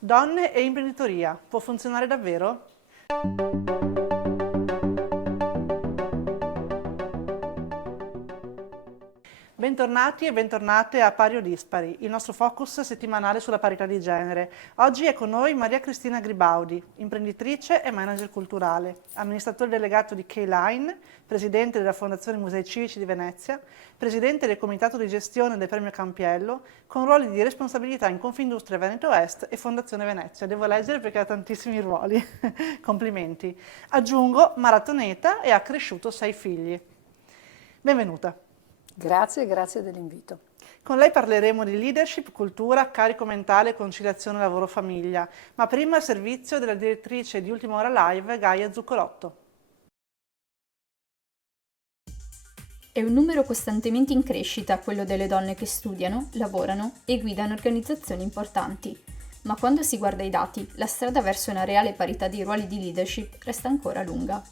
Donne e imprenditoria, può funzionare davvero? Bentornati e bentornate a Pari o Dispari, il nostro focus settimanale sulla parità di genere. Oggi è con noi Maria Cristina Gribaudi, imprenditrice e manager culturale, amministratore delegato di K-Line, presidente della Fondazione Musei Civici di Venezia, presidente del comitato di gestione del Premio Campiello, con ruoli di responsabilità in Confindustria Veneto Est e Fondazione Venezia. Devo leggere perché ha tantissimi ruoli. Complimenti. Aggiungo maratoneta e ha cresciuto 6 figli. Benvenuta. Grazie dell'invito. Con lei parleremo di leadership, cultura, carico mentale, conciliazione lavoro-famiglia, ma prima al servizio della direttrice di Ultima Ora Live, Gaia Zuccolotto. È un numero costantemente in crescita quello delle donne che studiano, lavorano e guidano organizzazioni importanti. Ma quando si guarda i dati, la strada verso una reale parità di ruoli di leadership resta ancora lunga.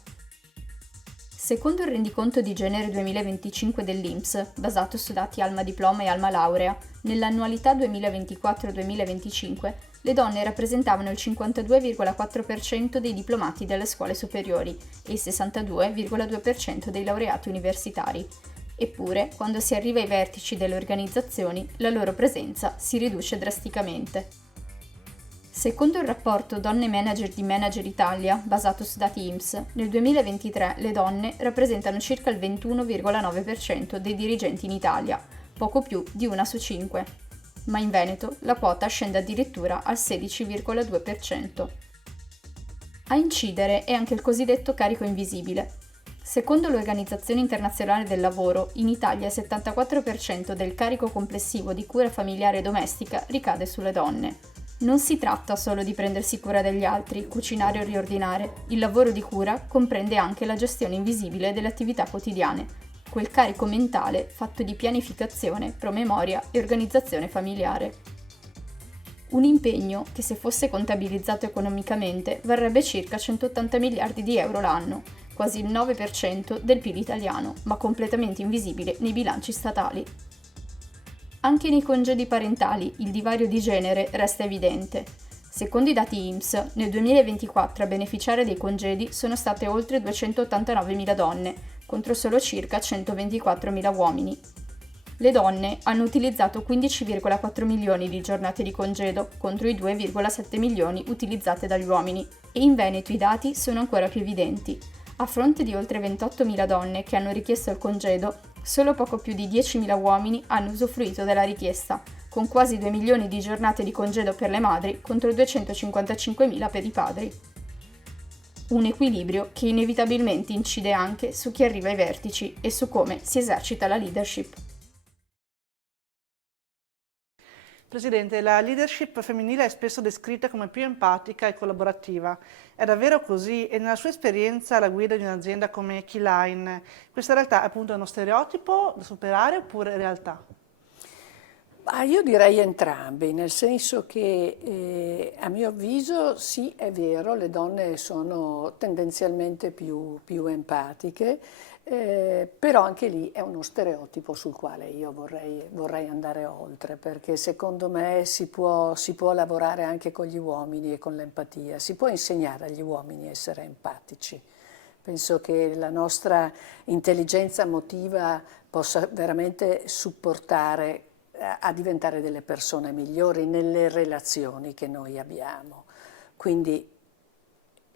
Secondo il rendiconto di genere 2025 dell'INPS, basato su dati Alma Diploma e Alma Laurea, nell'annualità 2024-2025 le donne rappresentavano il 52,4% dei diplomati delle scuole superiori e il 62,2% dei laureati universitari. Eppure, quando si arriva ai vertici delle organizzazioni, la loro presenza si riduce drasticamente. Secondo il rapporto Donne Manager di Manager Italia, basato su dati INPS, nel 2023 le donne rappresentano circa il 21,9% dei dirigenti in Italia, poco più di 1 su 5. Ma in Veneto la quota scende addirittura al 16,2%. A incidere è anche il cosiddetto carico invisibile. Secondo l'Organizzazione Internazionale del Lavoro, in Italia il 74% del carico complessivo di cura familiare e domestica ricade sulle donne. Non si tratta solo di prendersi cura degli altri, cucinare o riordinare. Il lavoro di cura comprende anche la gestione invisibile delle attività quotidiane, quel carico mentale fatto di pianificazione, promemoria e organizzazione familiare. Un impegno che, se fosse contabilizzato economicamente, varrebbe circa 180 miliardi di euro l'anno, quasi il 9% del PIL italiano, ma completamente invisibile nei bilanci statali. Anche nei congedi parentali il divario di genere resta evidente. Secondo i dati INPS, nel 2024 a beneficiare dei congedi sono state oltre 289.000 donne, contro solo circa 124.000 uomini. Le donne hanno utilizzato 15,4 milioni di giornate di congedo, contro i 2,7 milioni utilizzate dagli uomini, e in Veneto i dati sono ancora più evidenti. A fronte di oltre 28.000 donne che hanno richiesto il congedo, solo poco più di 10.000 uomini hanno usufruito della richiesta, con quasi 2 milioni di giornate di congedo per le madri contro 255.000 per i padri. Un equilibrio che inevitabilmente incide anche su chi arriva ai vertici e su come si esercita la leadership. Presidente, la leadership femminile è spesso descritta come più empatica e collaborativa. È davvero così? E nella sua esperienza alla guida di un'azienda come Keyline, questa realtà è appunto uno stereotipo da superare oppure realtà? Io direi entrambi, nel senso che a mio avviso sì, è vero, le donne sono tendenzialmente più empatiche, però anche lì è uno stereotipo sul quale io vorrei andare oltre, perché secondo me si può lavorare anche con gli uomini e con l'empatia, si può insegnare agli uomini a essere empatici. Penso che la nostra intelligenza emotiva possa veramente supportare a diventare delle persone migliori nelle relazioni che noi abbiamo. Quindi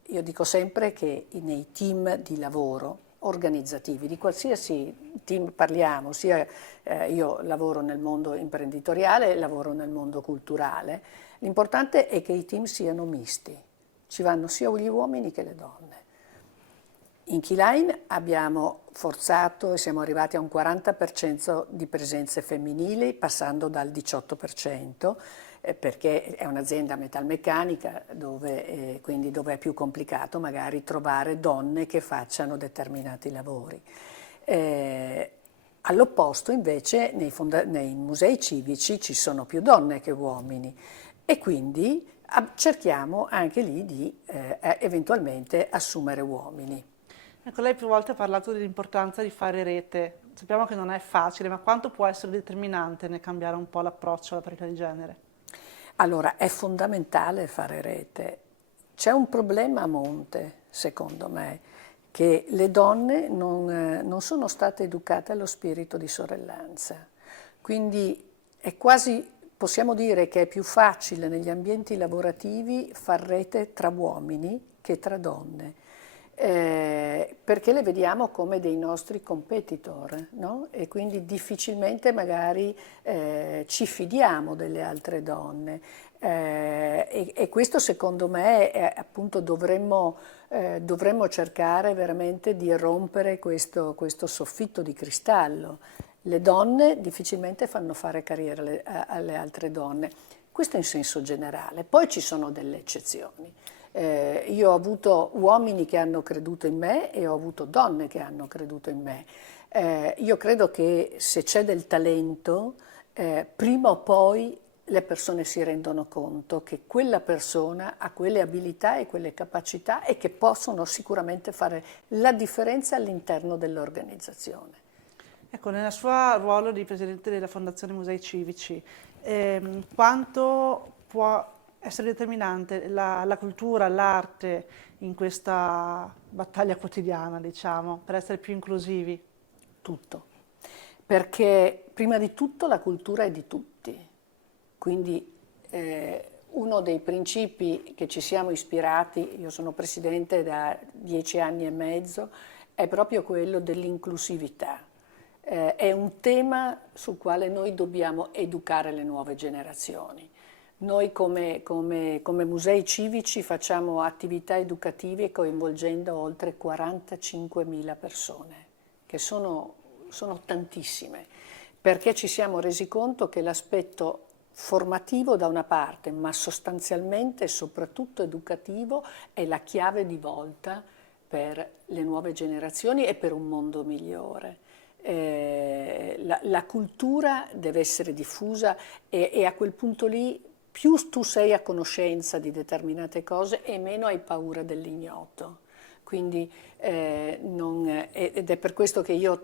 io dico sempre che nei team di lavoro organizzativi, di qualsiasi team parliamo, sia io lavoro nel mondo imprenditoriale, lavoro nel mondo culturale, l'importante è che i team siano misti, ci vanno sia gli uomini che le donne. In Keyline abbiamo forzato e siamo arrivati a un 40% di presenze femminili, passando dal 18%, perché è un'azienda metalmeccanica quindi dove è più complicato magari trovare donne che facciano determinati lavori. All'opposto invece nei musei civici ci sono più donne che uomini e quindi cerchiamo anche lì di eventualmente assumere uomini. Ecco, lei più volte ha parlato dell'importanza di fare rete. Sappiamo che non è facile, ma quanto può essere determinante nel cambiare un po' l'approccio alla parità di genere? Allora, è fondamentale fare rete. C'è un problema a monte, secondo me, che le donne non sono state educate allo spirito di sorellanza. Quindi è quasi, possiamo dire che è più facile negli ambienti lavorativi far rete tra uomini che tra donne. Perché le vediamo come dei nostri competitor, no? E quindi difficilmente magari ci fidiamo delle altre donne. E questo secondo me appunto dovremmo cercare veramente di rompere questo soffitto di cristallo. Le donne difficilmente fanno fare carriera alle altre donne, questo in senso generale. Poi ci sono delle eccezioni. Io ho avuto uomini che hanno creduto in me e ho avuto donne che hanno creduto in me. Io credo che se c'è del talento, prima o poi le persone si rendono conto che quella persona ha quelle abilità e quelle capacità e che possono sicuramente fare la differenza all'interno dell'organizzazione. Ecco, nel suo ruolo di presidente della Fondazione Musei Civici, quanto può essere determinante la cultura, l'arte in questa battaglia quotidiana, diciamo, per essere più inclusivi? Tutto, perché prima di tutto la cultura è di tutti, quindi uno dei principi che ci siamo ispirati, io sono presidente da 10 anni e mezzo, è proprio quello dell'inclusività. È un tema sul quale noi dobbiamo educare le nuove generazioni. Noi come musei civici facciamo attività educative coinvolgendo oltre 45.000 persone, che sono tantissime, perché ci siamo resi conto che l'aspetto formativo da una parte, ma sostanzialmente e soprattutto educativo, è la chiave di volta per le nuove generazioni e per un mondo migliore. La cultura deve essere diffusa e a quel punto lì più tu sei a conoscenza di determinate cose e meno hai paura dell'ignoto. Quindi ed è per questo che io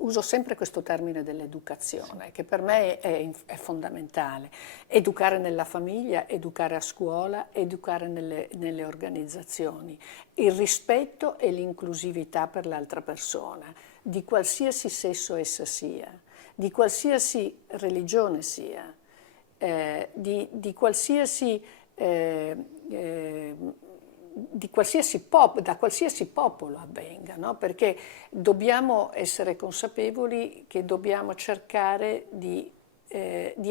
uso sempre questo termine dell'educazione, che per me è fondamentale. Educare nella famiglia, educare a scuola, educare nelle organizzazioni. Il rispetto e l'inclusività per l'altra persona, di qualsiasi sesso essa sia, di qualsiasi religione sia, da qualsiasi popolo avvenga, no? Perché dobbiamo essere consapevoli che dobbiamo cercare di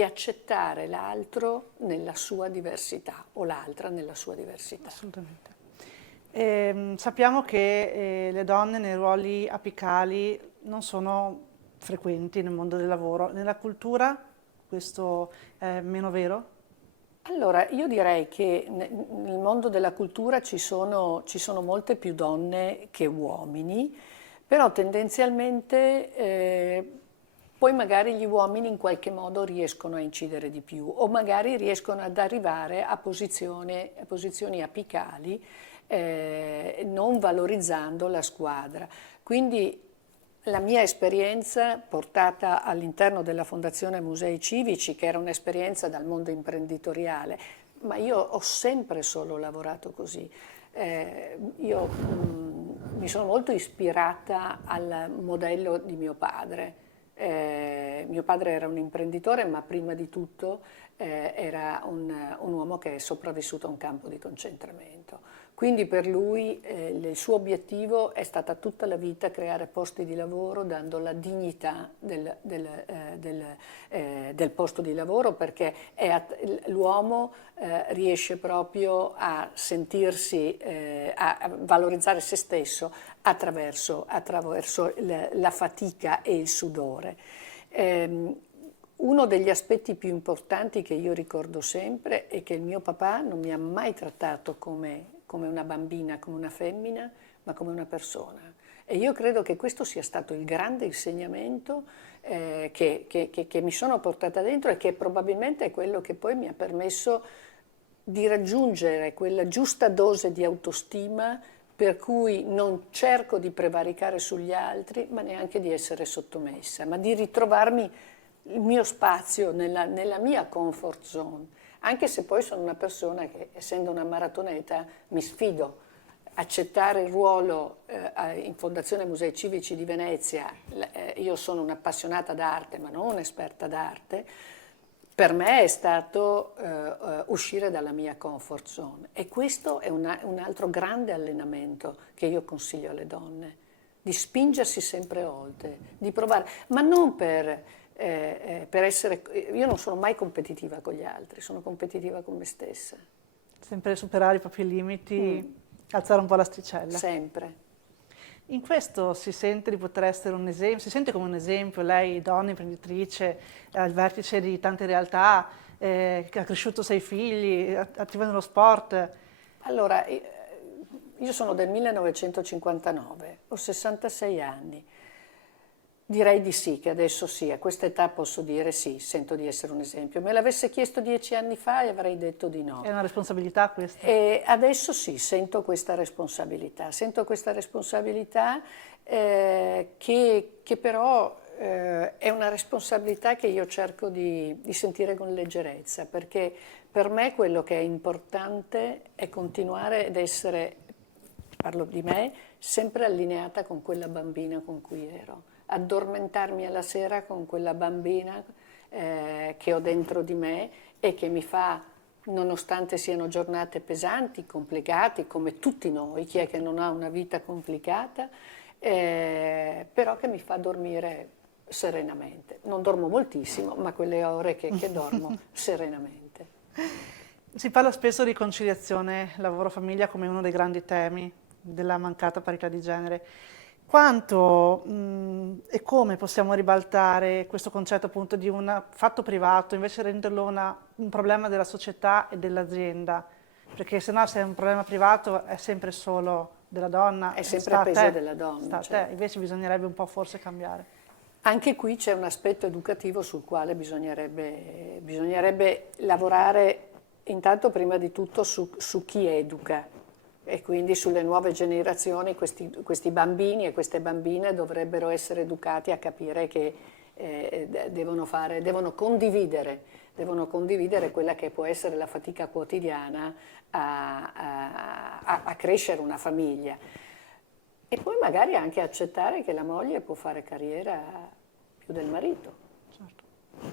accettare l'altro nella sua diversità o l'altra nella sua diversità. Assolutamente. Sappiamo che le donne nei ruoli apicali non sono frequenti nel mondo del lavoro. Nella cultura questo è meno vero? Allora, io direi che nel mondo della cultura ci sono molte più donne che uomini, però tendenzialmente poi magari gli uomini in qualche modo riescono a incidere di più o magari riescono ad arrivare a posizioni apicali, non valorizzando la squadra. Quindi la mia esperienza portata all'interno della Fondazione Musei Civici, che era un'esperienza dal mondo imprenditoriale, ma io ho sempre solo lavorato così. Io mi sono molto ispirata al modello di mio padre. Mio padre era un imprenditore, ma prima di tutto era un uomo che è sopravvissuto a un campo di concentramento. Quindi per lui il suo obiettivo è stata tutta la vita creare posti di lavoro dando la dignità del posto di lavoro, perché l'uomo riesce proprio a sentirsi, a valorizzare se stesso attraverso la fatica e il sudore. Uno degli aspetti più importanti che io ricordo sempre è che il mio papà non mi ha mai trattato come una bambina, come una femmina, ma come una persona. E io credo che questo sia stato il grande insegnamento che mi sono portata dentro e che probabilmente è quello che poi mi ha permesso di raggiungere quella giusta dose di autostima per cui non cerco di prevaricare sugli altri, ma neanche di essere sottomessa, ma di ritrovarmi il mio spazio nella mia comfort zone, anche se poi sono una persona che, essendo una maratoneta, mi sfido. Accettare il ruolo in Fondazione Musei Civici di Venezia, io sono un'appassionata d'arte ma non un'esperta d'arte, per me è stato uscire dalla mia comfort zone, e questo è un altro grande allenamento che io consiglio alle donne, di spingersi sempre oltre, di provare, ma non per essere, io non sono mai competitiva con gli altri, sono competitiva con me stessa. Sempre superare i propri limiti, alzare un po' l'asticella. Sempre. In questo si sente di poter essere un esempio, si sente come un esempio, lei, donna imprenditrice, al vertice di tante realtà, che ha cresciuto 6 figli, attiva nello sport. Allora, io sono del 1959, ho 66 anni. Direi di sì, che adesso sì, a questa età posso dire sì, sento di essere un esempio. Me l'avesse chiesto 10 anni fa e avrei detto di no. È una responsabilità questa? E adesso sì, sento questa responsabilità che però è una responsabilità che io cerco di sentire con leggerezza, perché per me quello che è importante è continuare ad essere, parlo di me, sempre allineata con quella bambina con cui ero. Addormentarmi alla sera con quella bambina che ho dentro di me e che mi fa, nonostante siano giornate pesanti, complicate, come tutti noi, chi è che non ha una vita complicata, però che mi fa dormire serenamente. Non dormo moltissimo, ma quelle ore che dormo serenamente. Si parla spesso di conciliazione lavoro-famiglia come uno dei grandi temi della mancata parità di genere. Quanto e come possiamo ribaltare questo concetto appunto di un fatto privato, invece renderlo un problema della società e dell'azienda? Perché se no, se è un problema privato è sempre solo della donna. È sempre a peso della donna. Sta a te. Invece bisognerebbe un po' forse cambiare. Anche qui c'è un aspetto educativo sul quale bisognerebbe lavorare, intanto prima di tutto su chi educa. E quindi sulle nuove generazioni questi bambini e queste bambine dovrebbero essere educati a capire che devono condividere quella che può essere la fatica quotidiana a crescere una famiglia. E poi magari anche accettare che la moglie può fare carriera più del marito. Certo.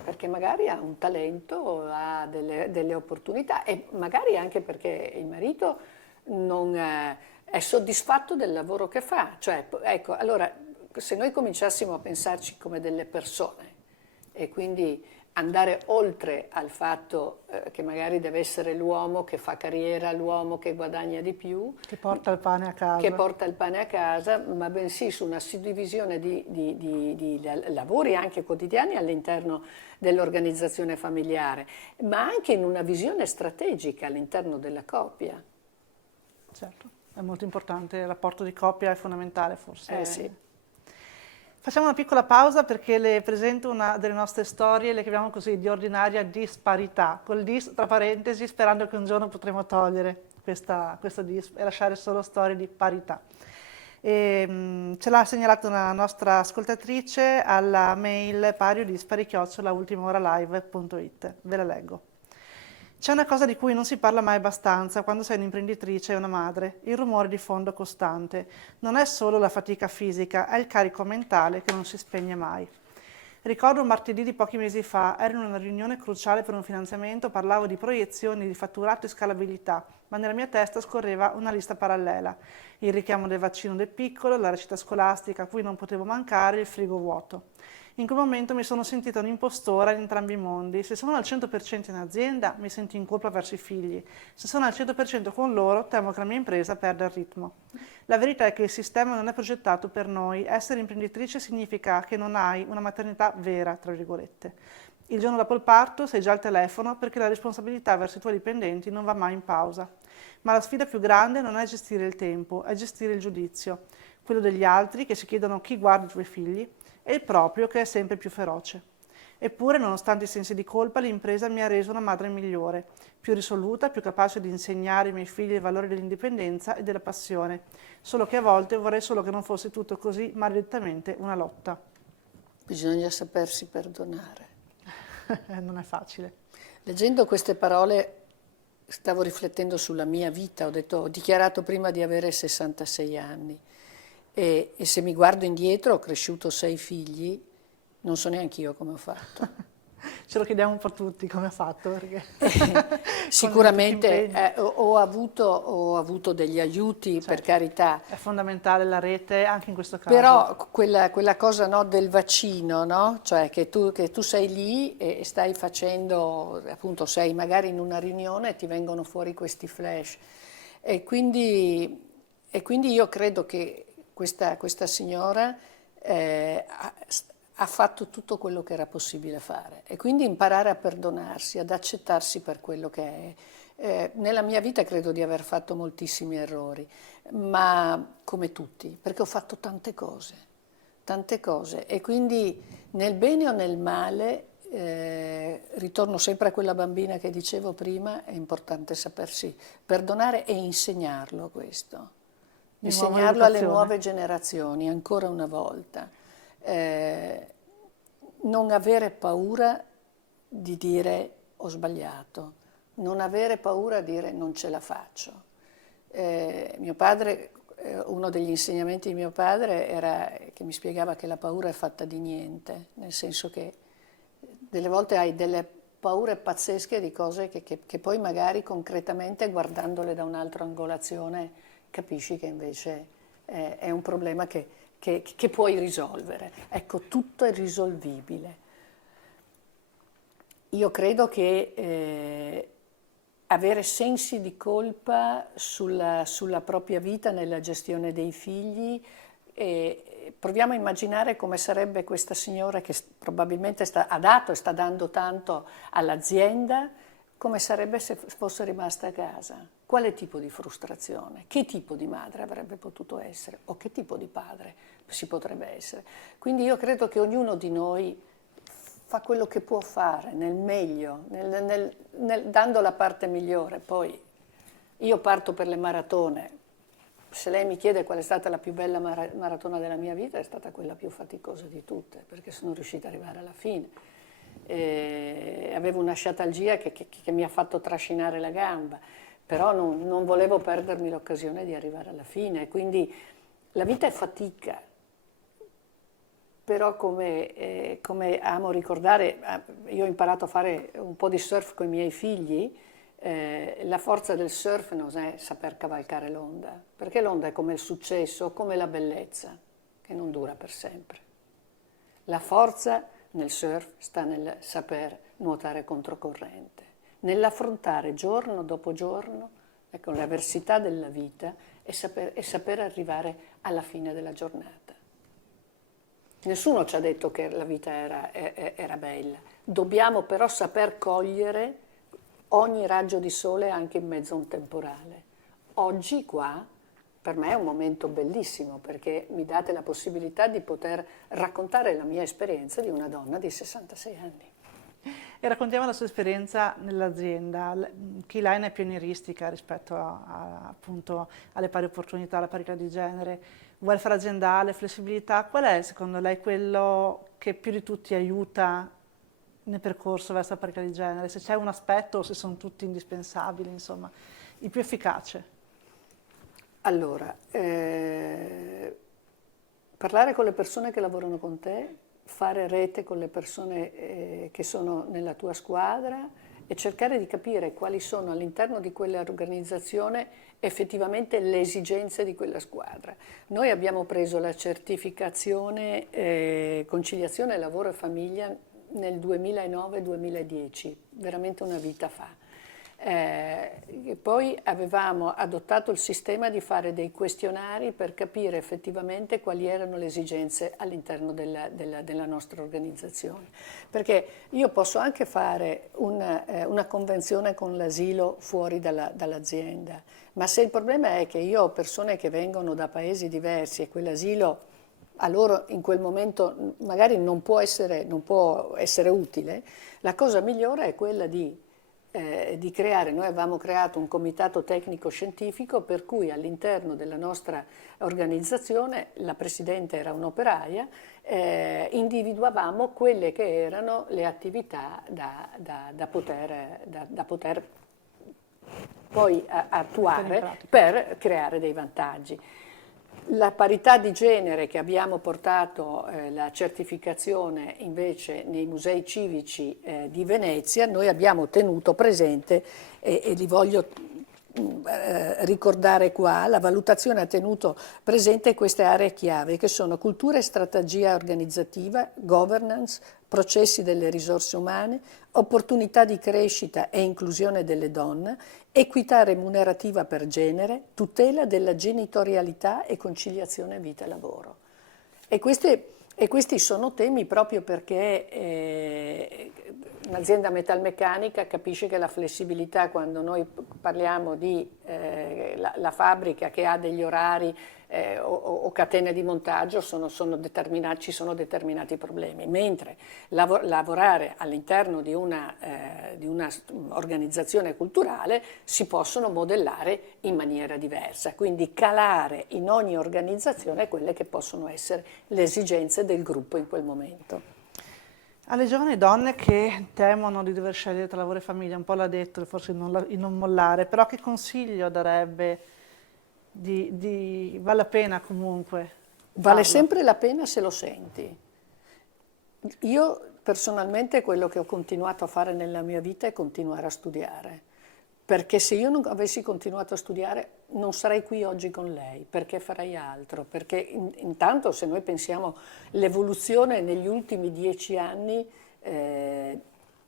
Perché magari ha un talento, ha delle opportunità, e magari anche perché il marito non è soddisfatto del lavoro che fa. Cioè, ecco, allora, se noi cominciassimo a pensarci come delle persone e quindi andare oltre al fatto che magari deve essere l'uomo che fa carriera, l'uomo che guadagna di più, che porta il pane a casa, ma bensì su una suddivisione di lavori anche quotidiani all'interno dell'organizzazione familiare, ma anche in una visione strategica all'interno della coppia. Certo, è molto importante, il rapporto di coppia è fondamentale forse. Sì. Facciamo una piccola pausa perché le presento una delle nostre storie, le chiamiamo così, di ordinaria disparità, col dis tra parentesi, sperando che un giorno potremo togliere questo dis e lasciare solo storie di parità. Ce l'ha segnalato una nostra ascoltatrice alla mail pariodispari@ultimaoralive.it. Ve la leggo. C'è una cosa di cui non si parla mai abbastanza quando sei un'imprenditrice e una madre, il rumore di fondo costante. Non è solo la fatica fisica, è il carico mentale che non si spegne mai. Ricordo un martedì di pochi mesi fa, ero in una riunione cruciale per un finanziamento, parlavo di proiezioni, di fatturato e scalabilità, ma nella mia testa scorreva una lista parallela. Il richiamo del vaccino del piccolo, la recita scolastica a cui non potevo mancare, il frigo vuoto. In quel momento mi sono sentita un'impostora in entrambi i mondi. Se sono al 100% in azienda, mi sento in colpa verso i figli. Se sono al 100% con loro, temo che la mia impresa perda il ritmo. La verità è che il sistema non è progettato per noi. Essere imprenditrice significa che non hai una maternità vera, tra virgolette. Il giorno dopo il parto sei già al telefono perché la responsabilità verso i tuoi dipendenti non va mai in pausa. Ma la sfida più grande non è gestire il tempo, è gestire il giudizio. Quello degli altri che si chiedono chi guarda i tuoi figli, e il proprio che è sempre più feroce. Eppure, nonostante i sensi di colpa, l'impresa mi ha reso una madre migliore, più risoluta, più capace di insegnare ai miei figli il valore dell'indipendenza e della passione, solo che a volte vorrei solo che non fosse tutto così maledettamente una lotta. Bisogna sapersi perdonare. non è facile. Leggendo queste parole stavo riflettendo sulla mia vita, ho dichiarato prima di avere 66 anni e se mi guardo indietro ho cresciuto 6 figli, non so neanche io come ho fatto. Ce lo chiediamo un po' tutti come ha fatto, perché Sicuramente ho avuto degli aiuti, per carità. è fondamentale la rete anche in questo caso. Però quella cosa, no, del vaccino, no? Cioè che tu sei lì e stai facendo, appunto sei magari in una riunione e ti vengono fuori questi flash. E quindi io credo che questa signora ha fatto tutto quello che era possibile fare e quindi imparare a perdonarsi, ad accettarsi per quello che è. Nella mia vita credo di aver fatto moltissimi errori, ma come tutti, perché ho fatto tante cose e quindi nel bene o nel male, ritorno sempre a quella bambina che dicevo prima, è importante sapersi perdonare e insegnarlo questo, insegnarlo alle nuove generazioni ancora una volta. Non avere paura di dire ho sbagliato, non avere paura di dire non ce la faccio. Mio padre, uno degli insegnamenti di mio padre era che mi spiegava che la paura è fatta di niente, nel senso che delle volte hai delle paure pazzesche di cose che poi magari concretamente guardandole da un'altra angolazione capisci che invece è un problema che puoi risolvere. Ecco, tutto è risolvibile. Io credo che avere sensi di colpa sulla propria vita nella gestione dei figli, proviamo a immaginare come sarebbe questa signora che probabilmente ha dato e sta dando tanto all'azienda, come sarebbe se fosse rimasta a casa. Quale tipo di frustrazione? Che tipo di madre avrebbe potuto essere? O che tipo di padre si potrebbe essere? Quindi io credo che ognuno di noi fa quello che può fare nel meglio, dando la parte migliore. Poi io parto per le maratone. Se lei mi chiede qual è stata la più bella maratona della mia vita, è stata quella più faticosa di tutte, perché sono riuscita ad arrivare alla fine. Avevo una sciatalgia che mi ha fatto trascinare la gamba, però non volevo perdermi l'occasione di arrivare alla fine. Quindi la vita è fatica, però come amo ricordare, io ho imparato a fare un po' di surf con i miei figli. La forza del surf non è saper cavalcare l'onda, perché l'onda è come il successo, come la bellezza, che non dura per sempre. La forza nel surf sta nel saper nuotare controcorrente, nell'affrontare giorno dopo giorno, ecco, le avversità della vita e saper arrivare alla fine della giornata. Nessuno ci ha detto che la vita era bella, dobbiamo però saper cogliere ogni raggio di sole anche in mezzo a un temporale. Oggi qua per me è un momento bellissimo perché mi date la possibilità di poter raccontare la mia esperienza di una donna di 66 anni. E raccontiamo la sua esperienza nell'azienda. Key Line è pionieristica rispetto appunto alle pari opportunità, alla parità di genere, welfare aziendale, flessibilità. Qual è secondo lei quello che più di tutti aiuta nel percorso verso la parità di genere? Se c'è un aspetto o se sono tutti indispensabili, insomma, il più efficace? Allora, parlare con le persone che lavorano con te, fare rete con le persone che sono nella tua squadra e cercare di capire quali sono all'interno di quell'organizzazione effettivamente le esigenze di quella squadra. Noi abbiamo preso la certificazione conciliazione lavoro e famiglia nel 2009-2010, veramente una vita fa. E poi avevamo adottato il sistema di fare dei questionari per capire effettivamente quali erano le esigenze all'interno della nostra organizzazione. Perché io posso anche fare una convenzione con l'asilo fuori dall'azienda, ma se il problema è che io ho persone che vengono da paesi diversi e quell'asilo a loro in quel momento magari non può essere utile, la cosa migliore è quella di noi avevamo creato un comitato tecnico-scientifico per cui all'interno della nostra organizzazione, la presidente era un'operaia, individuavamo quelle che erano le attività da poter poi attuare per creare dei vantaggi. La parità di genere che abbiamo portato la certificazione invece nei musei civici di Venezia, noi abbiamo tenuto presente e li voglio ricordare qua, la valutazione ha tenuto presente queste aree chiave che sono cultura e strategia organizzativa, governance, processi delle risorse umane, opportunità di crescita e inclusione delle donne, equità remunerativa per genere, tutela della genitorialità e conciliazione vita e lavoro. E questi sono temi proprio perché un'azienda metalmeccanica capisce che la flessibilità, quando noi parliamo di la fabbrica che ha degli orari o catene di montaggio, ci sono determinati problemi, mentre lavorare all'interno di una organizzazione culturale si possono modellare in maniera diversa, quindi calare in ogni organizzazione quelle che possono essere le esigenze del gruppo in quel momento. Alle giovani donne che temono di dover scegliere tra lavoro e famiglia, un po' l'ha detto, forse di non mollare, però che consiglio darebbe? Vale la pena comunque Vale farlo? sempre la pena se lo senti. Io personalmente quello che ho continuato a fare nella mia vita è continuare a studiare, perché se io non avessi continuato a studiare non sarei qui oggi con lei, perché farei altro, perché intanto se noi pensiamo l'evoluzione negli ultimi 10 anni,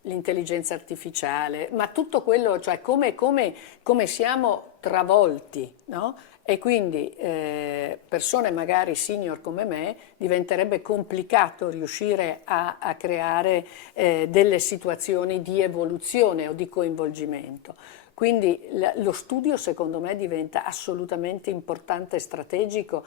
l'intelligenza artificiale, ma tutto quello, cioè come siamo travolti, no? E quindi persone magari senior come me diventerebbe complicato riuscire a creare delle situazioni di evoluzione o di coinvolgimento. Quindi lo studio secondo me diventa assolutamente importante e strategico.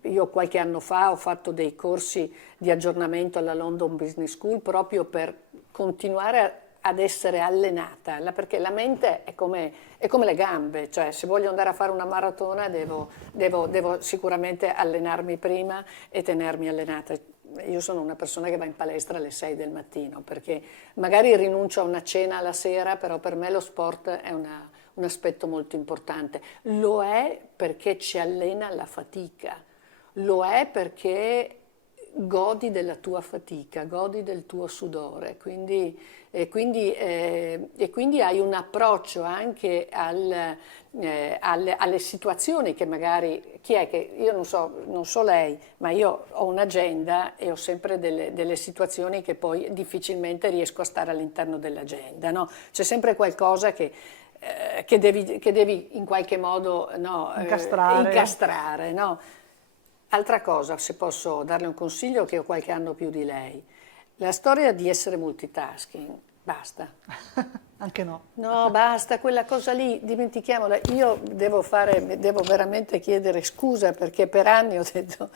Io qualche anno fa ho fatto dei corsi di aggiornamento alla London Business School proprio per continuare ad essere allenata, perché la mente è come le gambe, cioè se voglio andare a fare una maratona devo sicuramente allenarmi prima e tenermi allenata. Io sono una persona che va in palestra alle 6 del mattino, perché magari rinuncio a una cena alla sera, però per me lo sport è un aspetto molto importante. Lo è perché ci allena alla fatica, lo è perché godi della tua fatica, godi del tuo sudore, e quindi hai un approccio anche alle situazioni che magari, chi è che, io non so lei, ma io ho un'agenda e ho sempre delle situazioni che poi difficilmente riesco a stare all'interno dell'agenda, no? C'è sempre qualcosa che devi in qualche modo incastrare, no? Altra cosa, se posso darle un consiglio, che ho qualche anno più di lei, la storia di essere multitasking, basta. Anche no. No, basta, quella cosa lì, dimentichiamola. Io devo veramente chiedere scusa perché per anni ho detto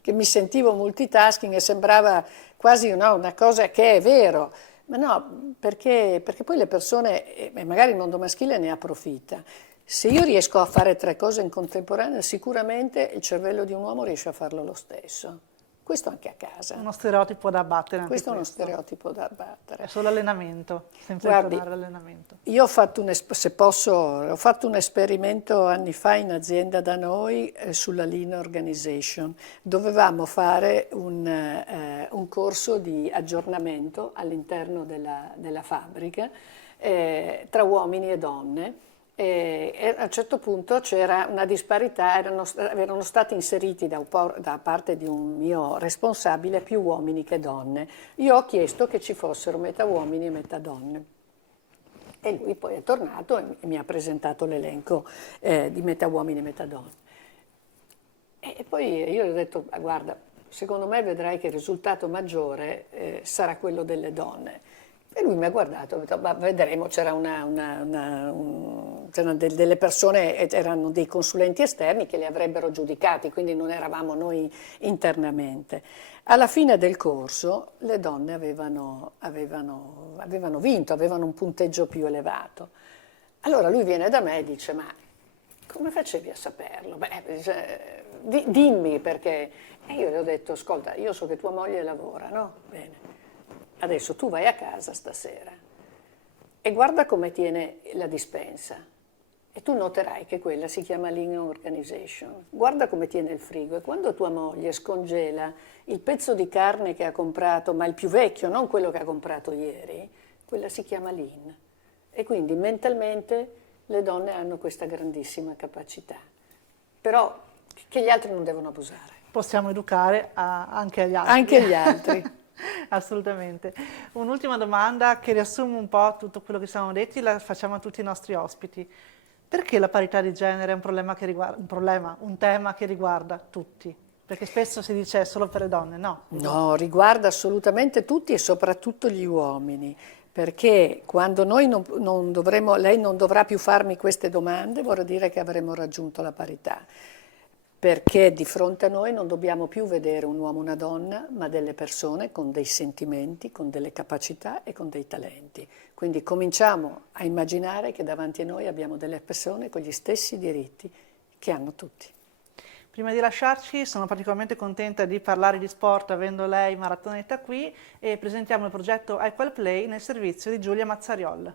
che mi sentivo multitasking e sembrava quasi una cosa che è vero. Ma no, perché poi le persone, e magari il mondo maschile ne approfitta. Se io riesco a fare 3 cose in contemporanea, sicuramente il cervello di un uomo riesce a farlo lo stesso. Questo anche a casa. Uno stereotipo da abbattere anche Questo è uno stereotipo da abbattere. È solo allenamento, senza Guardi, tornare all'allenamento. Io ho fatto un esperimento anni fa in azienda da noi sulla Lean Organization. Dovevamo fare un corso di aggiornamento all'interno della fabbrica tra uomini e donne. E a un certo punto c'era una disparità, erano stati inseriti da parte di un mio responsabile più uomini che donne. Io ho chiesto che ci fossero metà uomini e metà donne. E lui poi è tornato e mi ha presentato l'elenco di metà uomini e metà donne. E poi io gli ho detto, guarda, secondo me vedrai che il risultato maggiore sarà quello delle donne. E lui mi ha guardato, ho detto, ma vedremo, c'erano delle persone, erano dei consulenti esterni che li avrebbero giudicati, quindi non eravamo noi internamente. Alla fine del corso le donne avevano vinto, avevano un punteggio più elevato. Allora lui viene da me e dice, ma come facevi a saperlo? Dimmi perché. E io le ho detto, ascolta, io so che tua moglie lavora, no? Bene. Adesso tu vai a casa stasera e guarda come tiene la dispensa e tu noterai che quella si chiama Lean Organization. Guarda come tiene il frigo e quando tua moglie scongela il pezzo di carne che ha comprato, ma il più vecchio, non quello che ha comprato ieri, quella si chiama Lean. E quindi mentalmente le donne hanno questa grandissima capacità, però che gli altri non devono abusare. Possiamo educare anche agli altri. Anche gli altri. Assolutamente. Un'ultima domanda che riassume un po' tutto quello che siamo detti, la facciamo a tutti i nostri ospiti. Perché la parità di genere è un tema che riguarda tutti? Perché spesso si dice è solo per le donne, no? No, riguarda assolutamente tutti e soprattutto gli uomini, perché quando noi lei non dovrà più farmi queste domande, vorrà dire che avremo raggiunto la parità. Perché di fronte a noi non dobbiamo più vedere un uomo e una donna, ma delle persone con dei sentimenti, con delle capacità e con dei talenti. Quindi cominciamo a immaginare che davanti a noi abbiamo delle persone con gli stessi diritti che hanno tutti. Prima di lasciarci sono particolarmente contenta di parlare di sport avendo lei maratonetta qui e presentiamo il progetto Equal Play nel servizio di Giulia Mazzariol.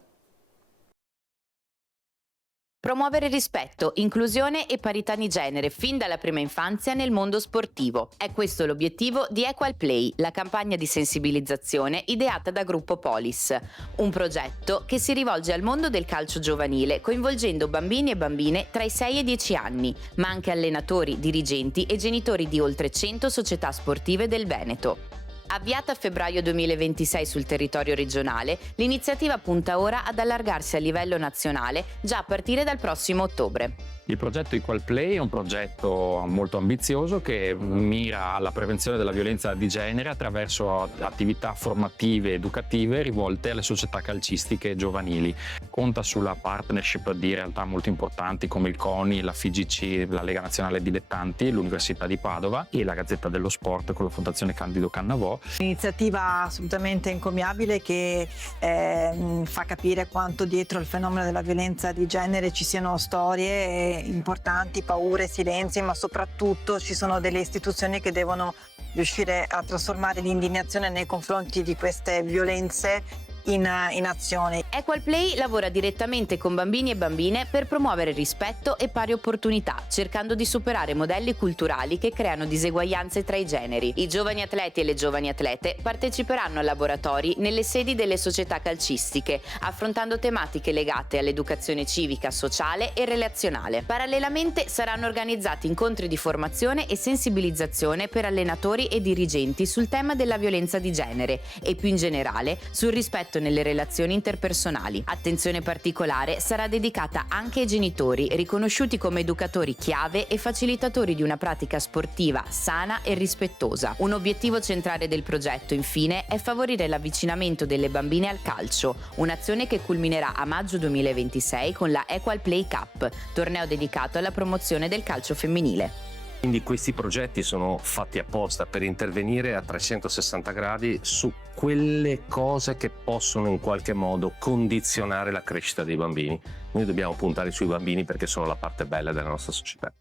Promuovere rispetto, inclusione e parità di genere fin dalla prima infanzia nel mondo sportivo. È questo l'obiettivo di Equal Play, la campagna di sensibilizzazione ideata da Gruppo Polis. Un progetto che si rivolge al mondo del calcio giovanile, coinvolgendo bambini e bambine tra i 6 e i 10 anni, ma anche allenatori, dirigenti e genitori di oltre 100 società sportive del Veneto. Avviata a febbraio 2026 sul territorio regionale, l'iniziativa punta ora ad allargarsi a livello nazionale già a partire dal prossimo ottobre. Il progetto Equal Play è un progetto molto ambizioso che mira alla prevenzione della violenza di genere attraverso attività formative ed educative rivolte alle società calcistiche giovanili. Conta sulla partnership di realtà molto importanti come il CONI, la FIGC, la Lega Nazionale Dilettanti, l'Università di Padova e la Gazzetta dello Sport con la Fondazione Candido Cannavò. Un'iniziativa assolutamente encomiabile che fa capire quanto dietro il fenomeno della violenza di genere ci siano storie importanti, paure, silenzi, ma soprattutto ci sono delle istituzioni che devono riuscire a trasformare l'indignazione nei confronti di queste violenze in azione. Equal Play lavora direttamente con bambini e bambine per promuovere rispetto e pari opportunità, cercando di superare modelli culturali che creano diseguaglianze tra i generi. I giovani atleti e le giovani atlete parteciperanno a laboratori nelle sedi delle società calcistiche, affrontando tematiche legate all'educazione civica, sociale e relazionale. Parallelamente saranno organizzati incontri di formazione e sensibilizzazione per allenatori e dirigenti sul tema della violenza di genere e più in generale sul rispetto nelle relazioni interpersonali. Attenzione particolare sarà dedicata anche ai genitori, riconosciuti come educatori chiave e facilitatori di una pratica sportiva sana e rispettosa. Un obiettivo centrale del progetto, infine, è favorire l'avvicinamento delle bambine al calcio, un'azione che culminerà a maggio 2026 con la Equal Play Cup, torneo dedicato alla promozione del calcio femminile. Quindi questi progetti sono fatti apposta per intervenire a 360 gradi su quelle cose che possono in qualche modo condizionare la crescita dei bambini. Noi dobbiamo puntare sui bambini perché sono la parte bella della nostra società.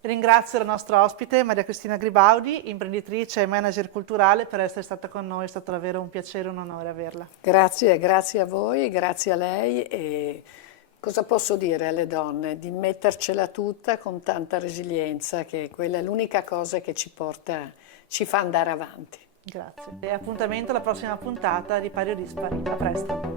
Ringrazio la nostra ospite Maria Cristina Gribaudi, imprenditrice e manager culturale, per essere stata con noi. È stato davvero un piacere e un onore averla. Grazie a voi, grazie a lei e cosa posso dire alle donne? Di mettercela tutta con tanta resilienza, che quella è l'unica cosa che ci fa andare avanti. Grazie. E appuntamento alla prossima puntata di Pari o Dispari. A presto.